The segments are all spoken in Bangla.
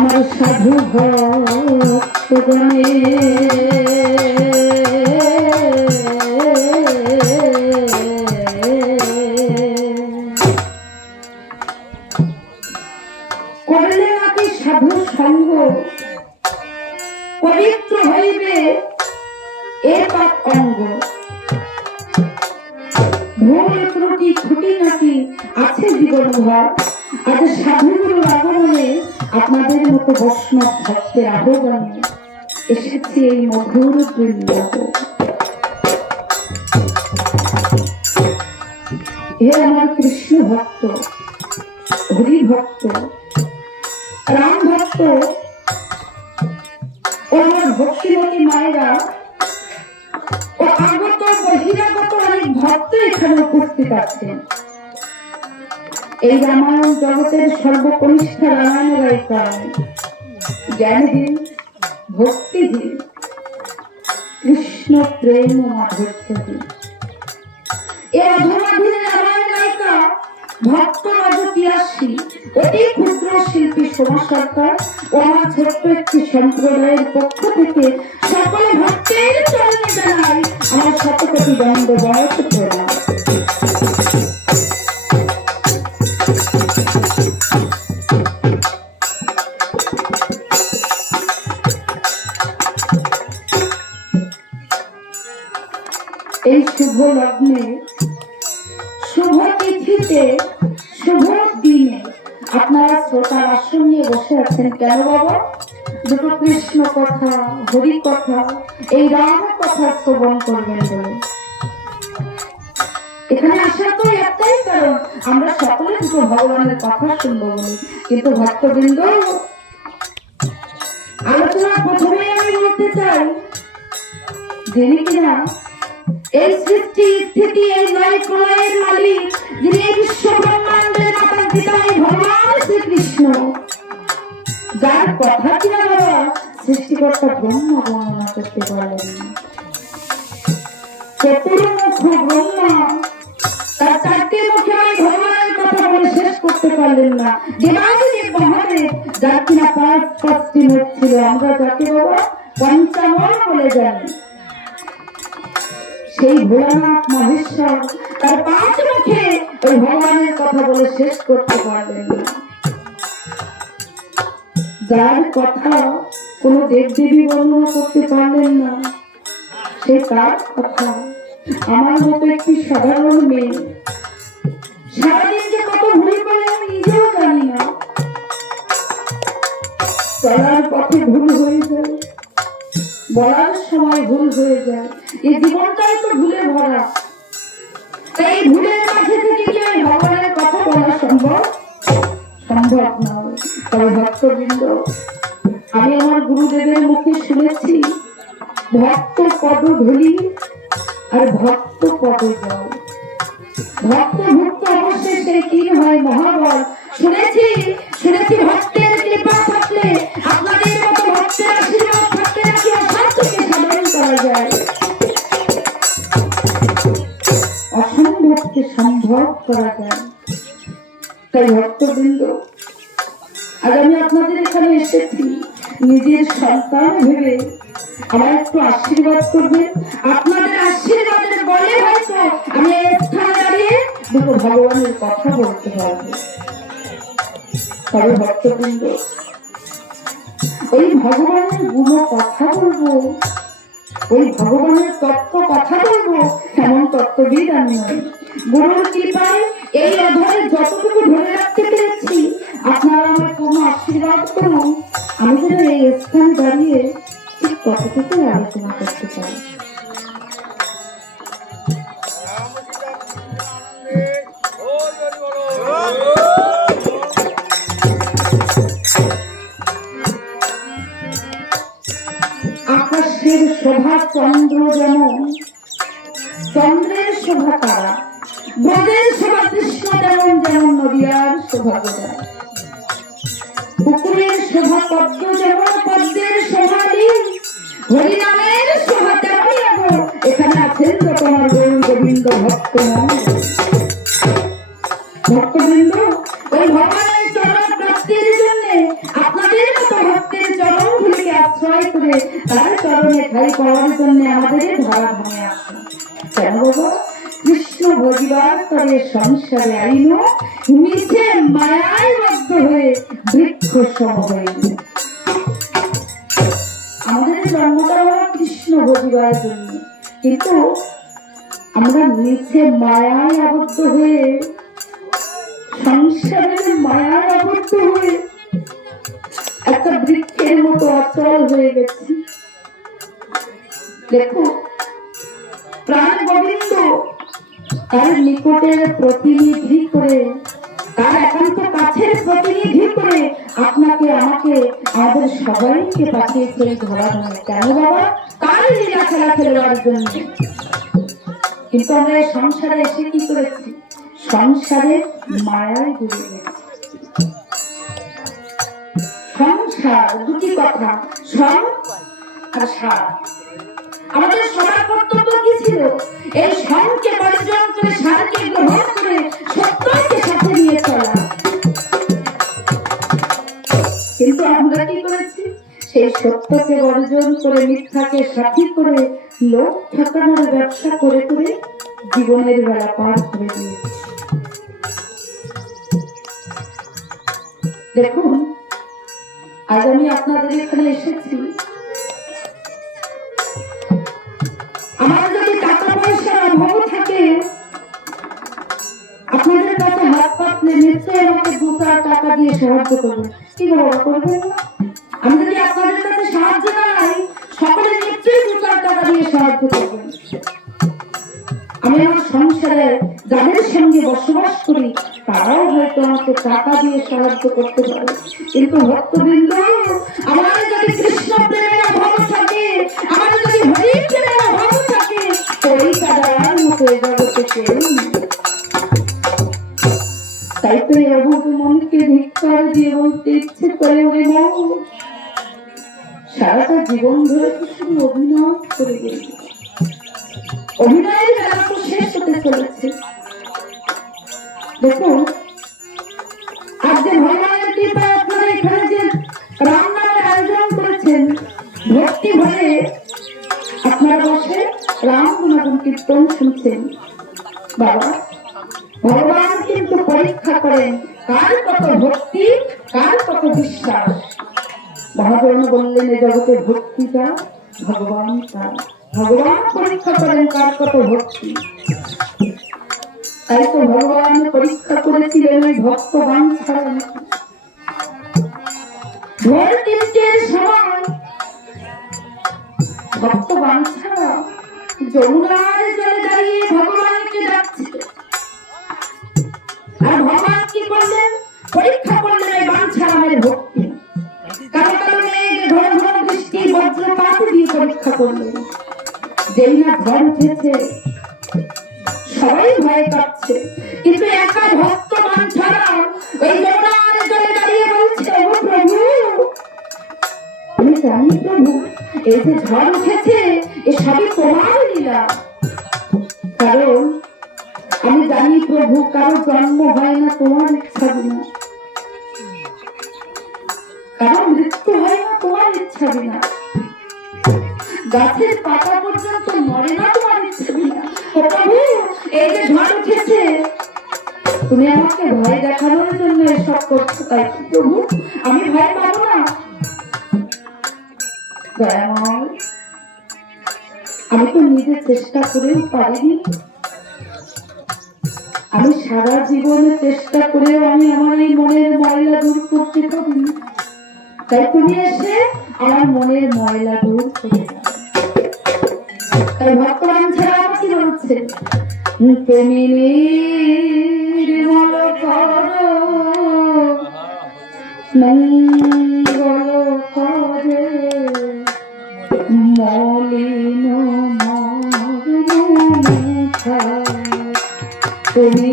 আমার সাধু ভক্তগণে করলে নাকি সাধু সঙ্গ? পবিত্র হইবে অঙ্গ। নাকি আছে জীবন ভর আপনাদের মতো বৈষ্ণব ভক্তের আহ্বানে এসেছে এই মধুর হে আমার কৃষ্ণ ভক্ত হরি ভক্ত রাম ভক্ত, ও আমার ভক্তিমতী মায়েরা, ও আগত বহিরাগত অনেক ভক্ত এখানে উপস্থিত আছেন। এই রামায়ণ জগতের সর্বকনিষ্ঠ রামায়ণ গায়িকা জ্ঞানহীন ভক্তিহীন কৃষ্ণ প্রেম মাধুর্যহীন অতি শিল্পী ও সম্প্রদায়ের পক্ষ থেকে সকল ভক্তের চরণে জানাই আমার দণ্ডবয়স প্রণাম। শুভ লগ্নে শুভ তিথিতে, শুভ দিনে আপনারা শ্রোতার আসন নিয়ে বসে আছেন কেন বাবা? দুটো কৃষ্ণ কথা, হরি কথা, এই রাম কথা শ্রবণ করবেন বলে। এখানে আসার তো একটাই কারণ, আমরা সকলে দুটো ভগবানের কথা শুনব বলে। কিন্তু ভক্তবৃন্দ আলোচনা প্রথমে আমি বলতে চাই যিনি কিনা এই ভগবান শ্রীকৃষ্ণ। করতে পারলেন না। চতুর্মুখ ব্রহ্মা কিনা পাঁচ পাঁচটি মুখ ছিল বলে জানি। সেই ভোলানাথ মহেশ্বর তার পাঁচ মুখে ওই ভগবানের কথা বলে শেষ করতে পারবেন যার কথা কোন দেব দেবী বর্ণনা করতে পারলেন না, সে তার কথা। আমার মতো একটি সাধারণ মেয়ে, সারাদিন যে কত ভুল করে আমি নিজেও জানি না। চলার পথে ভুল হয়ে যায়, বলার সময় ভুল হয়ে যায়। এই জীবনটাই তো ভুলে ভরা। তাই এই ভুলের মাঝে থেকে কি ওই ভগবানের কথা বলা সম্ভব? সম্ভব নয় তবে ভক্তবৃন্দ, আমি আমার গুরুদেবের মুখে শুনেছি, ভক্ত পদ ধলি আর ভক্ত পদে জল। ভক্ত ভক্ত অবশ্যই সে কি হয় মহাবল? শুনেছি শুনেছি ভক্তের কৃপা থাকলে আপনাদের মতো ভক্তের আশীর্বাদ থাকলে নাকি অসাধ্যকে সাধন করা যায়? সম্ভব করা যায় তাই ভক্তবৃন্দ, আজ আমি আপনাদের এখানে এসেছি। নিজের সন্তান ভেবে আমার একটু আশীর্বাদ করবেন। আপনাদের আশীর্বাদের বলে হয়তো আমি স্থানে দাঁড়িয়ে দুটো ভগবানের কথা বলতে পারব। তবে ভক্তবৃন্দ, ওই ভগবানের গুণ কথা বলব ওই ভগবানের তত্ত্ব কথা বলব? এমন তত্ত্ববিদ আমি নই। গুরুর কৃপায় এই অধ্যায়ে যতটুকু ধরে রাখতে পেরেছি, আপনারা আমার কোনো আশীর্বাদ করুন। আমি যেন এই স্থানে দাঁড়িয়ে ঠিক কতটুকু আলোচনা করতে পারি। আকাশের শোভা চন্দ্র যেমন চন্দ্রের শোভা তারা ব্রজের শোভা কৃষ্ণ যেমন যেমন নদিয়ার শোভা গোদা শোভা পদ্ম যেমন, পদ্মের শোভালি হরিনামের শোভা তেমনই এখানে আছেন তো তোমার গৌর গোবিন্দ ভক্ত চরণে ঠাই জন্য আমাদের ধরা ভাঙে আসা। কেন বাবা কৃষ্ণ ভজিবার করে সংসারে আইন মিছে মায়ায় বদ্ধ হয়ে বৃক্ষ সম হয়ে আমাদের জন্মটা হলো কৃষ্ণ ভজিবার জন্য। কিন্তু আমরা মিছে মায়ায় আবদ্ধ হয়ে, সংসারের মায়ার আবদ্ধ হয়ে একটা বৃক্ষের মতো অচল হয়ে গেছি। দেখো প্রাণ গোবিন্দ তার নিকটের প্রতিনিধি করে, তার একান্ত কাছের প্রতিনিধি করে আপনাকে, আমাকে, আমাদের সবাইকে পাঠিয়েছে ধরা ধরে। কেন বাবা? তার লীলা খেলা খেলবার জন্য? কিন্তু আমরা সংসারে এসে কি করেছি? সংসারে মায়ায় ডুবে গেছি। সংসার দুটি কথা সং আর সার। আমাদের সবার কর্তব্য কি ছিল? এই সংকে বর্জন করে সারকে গ্রহণ করে সত্যকে সাথে নিয়ে চলা। কিন্তু আমরা কি করেছি? সেই সত্যকে বর্জন করে, মিথ্যাকে সাথী করে লোক ঠকানোর ব্যবসা করে করে জীবনের বেলা পার করে দেখুন, আজ আমি আপনাদের এখানে এসেছি আমার যদি টাকা পয়সার অভাব থাকে, আপনাদের কাছে হাত নিশ্চয়ই আমাকে দু টাকা দিয়ে সাহায্য কি? আমি যদি আপনাদের কাছে সাহায্য নাই সকলে নিশ্চয়ই দু টাকা দিয়ে সাহায্য আমি আমার সংসারে যাদের সঙ্গে বসবাস করি, তারাও হয়তো আমাকে টাকা দিয়ে সাহায্য করতে পারে। কিন্তু ভক্তবৃন্দ আমার যদি কৃষ্ণ প্রেমের বলতে ইচ্ছে করে ওরে সারাটা জীবন ধরে শুধু অভিনয় করে গেল অভিনয়ের এ জগতে ভক্তিটা ভগবান তার ভগবান পরীক্ষা করেন কার কত ভক্তি। তাই তো ভগবান পরীক্ষা করেছিলেন, ওই ভক্তবান ছাড়া নাকি। ভোর সময় ভক্তবান ছাড়া যমুনার জলে দাঁড়িয়ে ভগবানকে ডাকছে আর ভগবান কি করলেন? পরীক্ষা করলেন এই বাঞ্ছারামের ভক্তি। কারও পরীক্ষা করবে যেই ঝড় উঠেছে সবাই ভয় পাচ্ছে। কিন্তু একা ভক্ত মান ছাড়া ওই জলে দাঁড়িয়ে বলছে, ও প্রভু জানি প্রভু, এই যে ঝড় উঠেছে পর্যন্ত না তোমার এই যে ঝড় উঠেছে, তুমি আমাকে ভয় দেখানোর জন্য এসব করছ তাই প্রভু? আমি ভয় পাবো না। আমি তো নিজে চেষ্টা করেও পারিনি। আমি সারা জীবনে চেষ্টা করেও আমি আমার এই মনের ময়লা দূর করতে পারিনি। তাই তুমি এসে আমার মনের ময়লা দূর করে তাই ভক্তবান ছাড়া আমার কি বলছে? তুমি নির্মল করো। মঙ্গল করে মলিন মর্মমুখা তুমি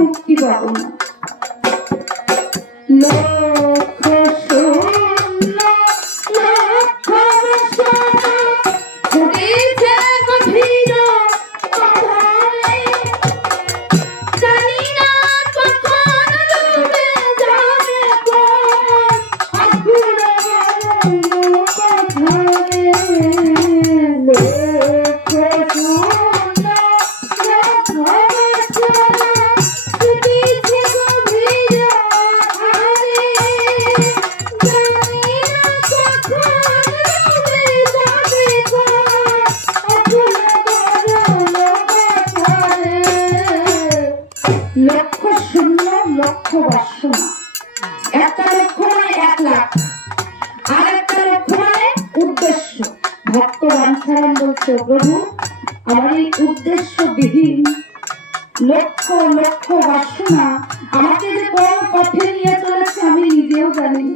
sentido alguma. উদ্দেশ্যবিহীন। লক্ষ লক্ষ বাসনা আমাকে যে কোন পথে নিয়ে চলেছে আমি নিজেও জানি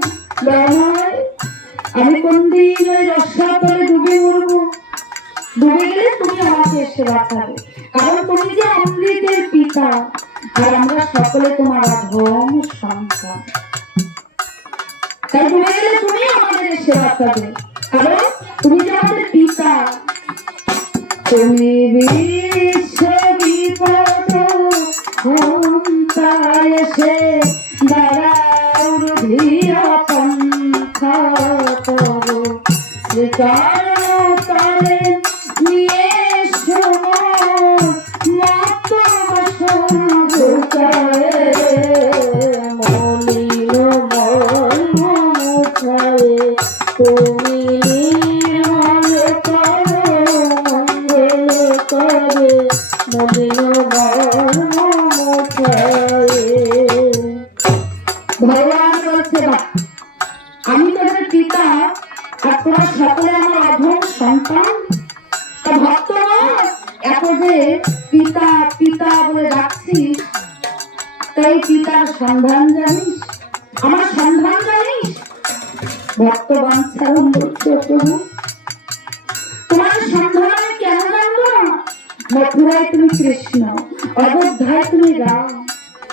লয় আমি কোনদিন ওই রসাতলে ডুবে মরব? ডুবে গেলে তুমি আমাকে এসে বাঁচাবে কারণ তুমি যে অমৃতের পিতা, আর আমরা সকলে তোমার আধম সন্তান। তাই ডুবে গেলে তুমি আমাদের এসে বাঁচাবে কারণ তুমি যে আমাদের পিতা তুমি বিশ্বের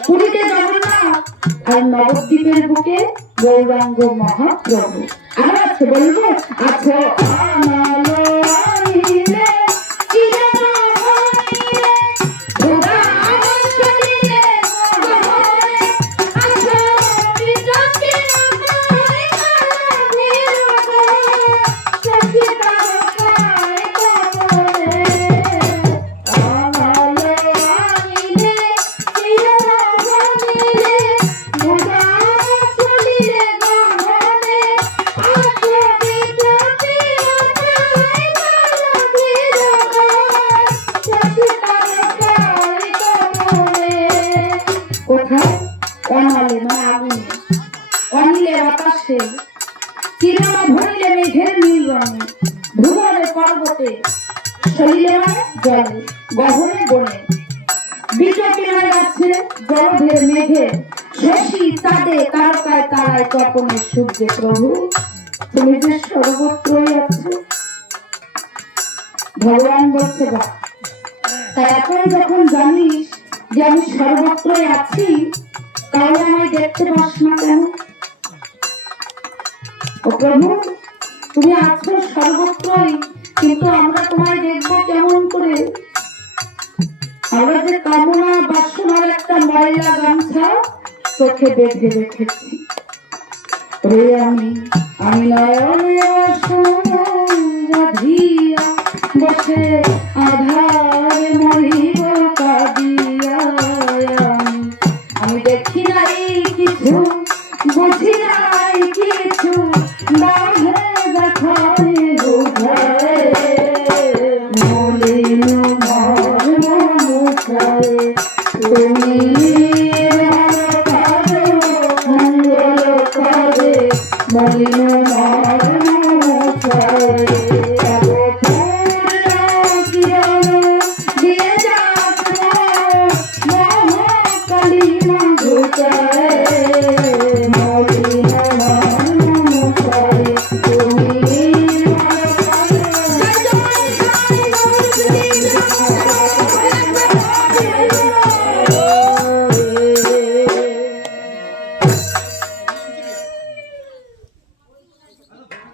পুরীতে জগন্নাথ আর নবদ্বীপের বুকে গৌরাঙ্গ মহাপ্রভু। আর আছে বলব আচ্ছা, আছে কার পায় তারাই কপনে সূর্যে প্রভু? তুমি যে সর্বত্রই আছো। ভগবান বলছে বা তা এখন যখন জানিস যে আমি সর্বত্রই আছি, তাহলে আমি দেখতে পাস না কেন? ও প্রভু, তুমি আছো সর্বত্রই, কিন্তু আমরা তোমায় দেখব কেমন করে? আমরা যে কামনা বাসনার একটা ময়লা গামছা চোখে বেঁধে রেখেছি রে আমি আমি নয়নে আসন বসে আধা Thank you.